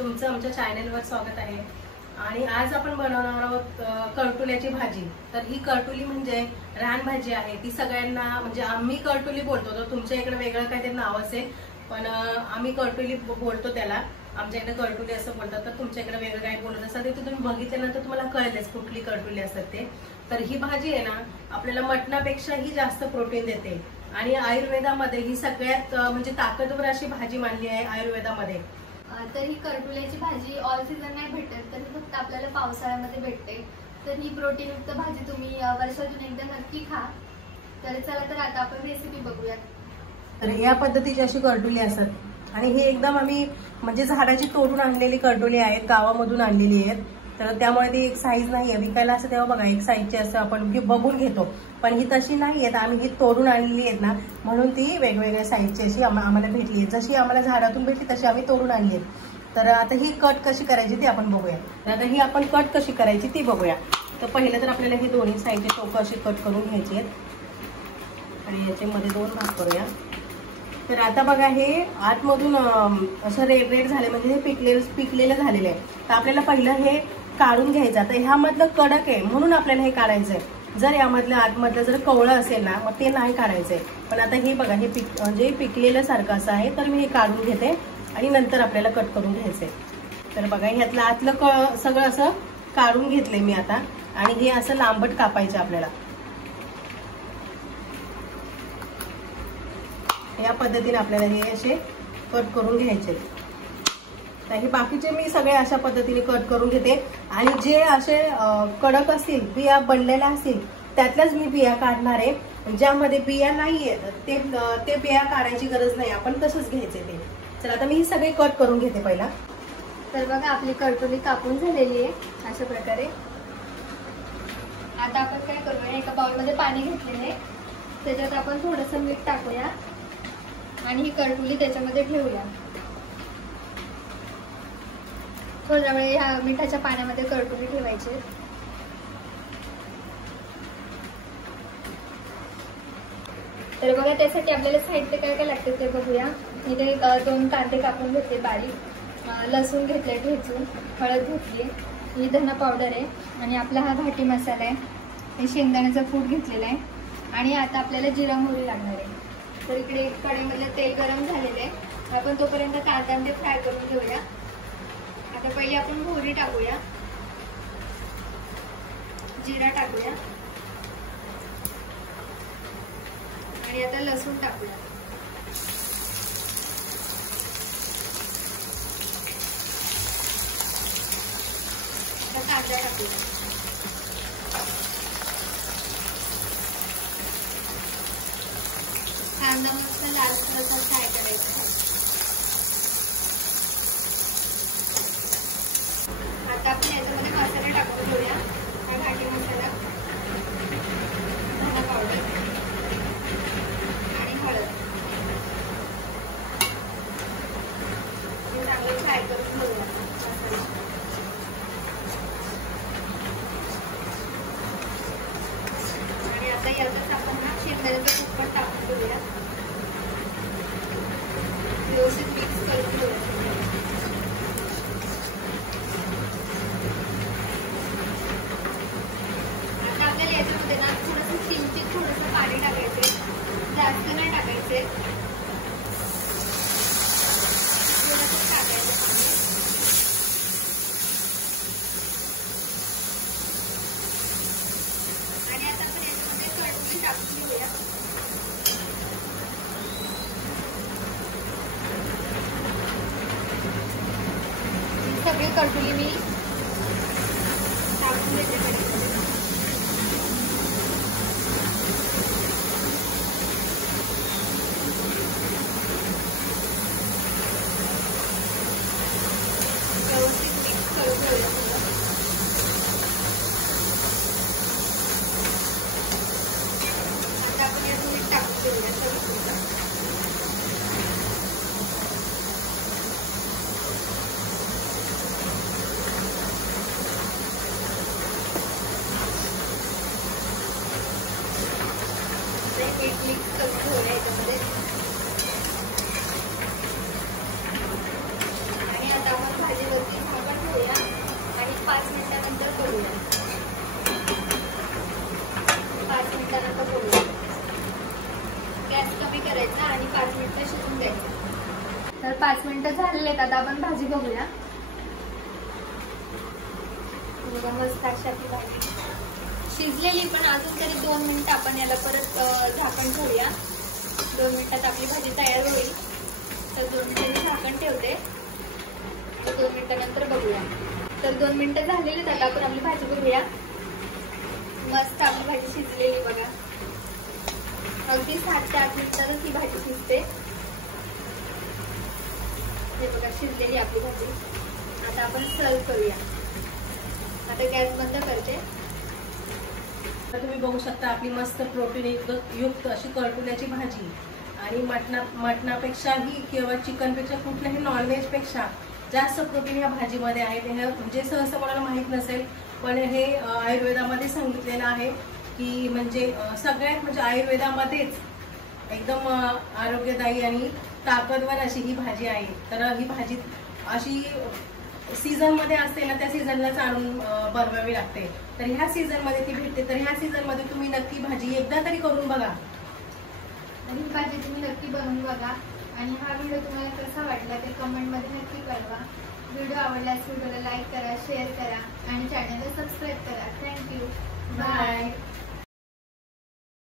तुमचं आमच्या चॅनलवर स्वागत आहे। आणि आज आपण बनवणार आहोत करटुल्याची भाजी। तर ही करटुली म्हणजे रानभाजी आहे। ती सगळ्यांना म्हणजे आम्ही करटुली बोलतो, तर तुमच्या इकडे वेगळं काहीतरी नाव असेल, पण आम्ही करटुली बोलतो त्याला। आमच्या इकडे करटुली असं बोलतात, तर तुमच्या इकडे वेगळं काय बोलत असाल ते तुम्ही बघितल्यानंतर तुम्हाला कळेलच कुठली करटुली असतात ते। तर ही भाजी आहे ना, आपल्याला मटणापेक्षाही जास्त प्रोटीन देते आणि आयुर्वेदामध्ये ही सगळ्यात म्हणजे ताकदवर अशी भाजी मानली आहे आयुर्वेदामध्ये। तर ही करटुल्याची भाजी ऑल सीझन नाही भेटत, तर फक्त आपल्याला पावसाळ्यामध्ये भेटते। तर ही प्रोटीनयुक्त भाजी तुम्ही वर्षातून एकदा नक्की खा। तर चला तर आता आपण रेसिपी बघूयात। तर या पद्धतीची अशी करटुली असतात आणि ही एकदम आम्ही म्हणजे झाडाची तोडून आणलेली करटुली आहेत, गावामधून आणलेली आहेत। तर त्यामुळे ती एक साईज नाहीये, विकायला असं तेव्हा बघा एक साईजची असं आपण बघून घेतो, पण ही तशी नाही आहेत। आम्ही ही तोडून आणलेली आहेत ना, म्हणून ती वेगवेगळ्या साईजची अशी आम्हाला भेटली आहे। जशी आम्हाला झाडातून भेटली तशी आम्ही तोडून आणली आहे। तर आता ही कट कशी करायची ती आपण बघूया। तर आता ही आपण कट कशी करायची ती बघूया। तर पहिलं तर आपल्याला हे दोन्ही साईडचे टोकं अशी कट करून घ्यायची आहेत आणि याच्यामध्ये दोन भाग करूया। तर आता बघा हे आतमधून असं रेड रेड झाले, म्हणजे हे पिकलेलं झालेलं आहे। तर आपल्याला पहिलं हे काढून घ्यायचं। तर ह्यामधलं कडक आहे म्हणून आपल्याला हे काढायचं आहे। जर यामधलं आतमधलं जर कवळं असेल ना, मग ते नाही काढायचंय। पण आता हे बघा हे म्हणजे पिकलेलं सारखं असं आहे, तर मी हे काढून घेते आणि नंतर आपल्याला कट करून घ्यायचंय। तर बघा ह्यातलं आतलं सगळं असं काढून घेतलंय मी आता, आणि हे असं लांबट कापायचं आपल्याला। या पद्धतीने आपल्याला हे असे कट करून घ्यायचे। तर हे बाकीचे मी सगळे अशा पद्धतीने कट करून घेते आणि जे असे कडक असतील, बिया बनलेल्या असतील, त्यातल्याच मी बिया काढणार आहे। ज्यामध्ये बिया नाहीये ते बिया काढायची गरज नाही, आपण तसंच घ्यायचे ते। चला आता मी ही सगळे कट करून घेते पहिला। तर बघा आपली करटुली कापून झालेली आहे अशा प्रकारे। आता आपण काय करूया, एका बाउलमध्ये पाणी घेतलेलं आहे, त्याच्यात आपण थोडंसं मीठ टाकूया आणि ही करटुली त्याच्यामध्ये ठेवूया। थोड्या वेळ ह्या मिठाच्या पाण्यामध्ये करटुली ठेवायची। तर बघा त्यासाठी आपल्याला साहित्य काय काय लागतं ते बघूया। इथे 2 कांदे कापून घेतले बारीक, लसूण घेतले ठेचून, हळद घेतली, ही धना पावडर आहे आणि आपला हा घाटी मसाला आहे, हे शेंगदाण्याचा कूट घेतलेला आहे आणि आता आपल्याला जिरा मोहरी लागणार आहे। तर इकडे कढईमध्ये तेल गरम झालेलं आहे, आपण तोपर्यंत कांदे फ्राय करून घेऊया। आता पहिले आपण मोहरी टाकूया, जिरा टाकूया आणि आता लसूण टाकूया। आता कांदा टाकूया, कांदा मस्त लालसर फ्राय करायचा। आता आपण याच्यामध्ये मसाले टाकून घेऊया, हा घाटी मसाला, धना पावडर आणि हळद, हे चांगलं फ्राय करून घेऊया। आणि आता यातच आपण हा शेंगदाण्याचा कूट पण टाकून घेऊया, व्यवस्थित मिक्स करून घेऊया। याच्यामध्ये ना थोडंसं किंचित थोडंसं पाणी टाकायचे, जास्त नाही टाकायचे, थोडंसं टाकायचं पाणी। आणि आता आपण याच्यामध्ये करटुली टाकून घेऊया। सगळी करटुली मी टाकून घेते। मिक्स करून ठेवूया याच्यामध्ये आणि आता आपण भाजी शिजलेत. आता आपण भाजी बघूया. बघा मस्त अशी आपली भाजी शिजलेली, पण अजून तरी 2 मिनिटं आपण याला परत झाकण ठेवूया. 2 मिनिटात आपली भाजी तयार होईल. तर 2 मिनिटांनी झाकण ठेवते. 2 मिनिटानंतर बघूया. तर 2 मिनिटं झालेली. आता आपण आपली भाजी बघूया. मस्त आपली भाजी शिजलेली बघा. अगदी 7 ते 8 मिनिटातच ही भाजी शिजते. हे बघा शिजलेली आपली भाजी. आता आपण सर्व करूया. आता गॅस बंद करते. तर तुम्ही बघू शकता आपली मस्त प्रोटीन युक्त अशी करटुल्याची भाजी. आणि मटणापेक्षाही किंवा चिकनपेक्षा कुठल्याही नॉनव्हेजपेक्षा जास्त प्रोटीन ह्या भाजीमध्ये आहे. हे म्हणजे सहसा कोणाला माहीत नसेल, पण हे आयुर्वेदामध्ये सांगितलेलं आहे की म्हणजे सगळ्यात म्हणजे आयुर्वेदामध्येच एकदम आरोग्यदायी आणि ताकदवर अशी ही भाजी आहे. तर ही भाजी अशी सीझनमध्ये असते ना, त्या सीझनलाच आणून बनवावी लागते. तर ह्या सीझनमध्ये ती भेटते. तर ह्या सीझनमध्ये तुम्ही नक्की भाजी एकदा तरी करून बघा. आणि ही भाजी तुम्ही नक्की बनवून बघा. आणि हा व्हिडिओ तुम्हाला कसा वाटला ते कमेंटमध्ये नक्की कळवा. व्हिडिओ आवडल्यास व्हिडिओला लाईक करा, शेअर करा आणि चॅनलला सबस्क्राईब करा. थँक्यू. बाय.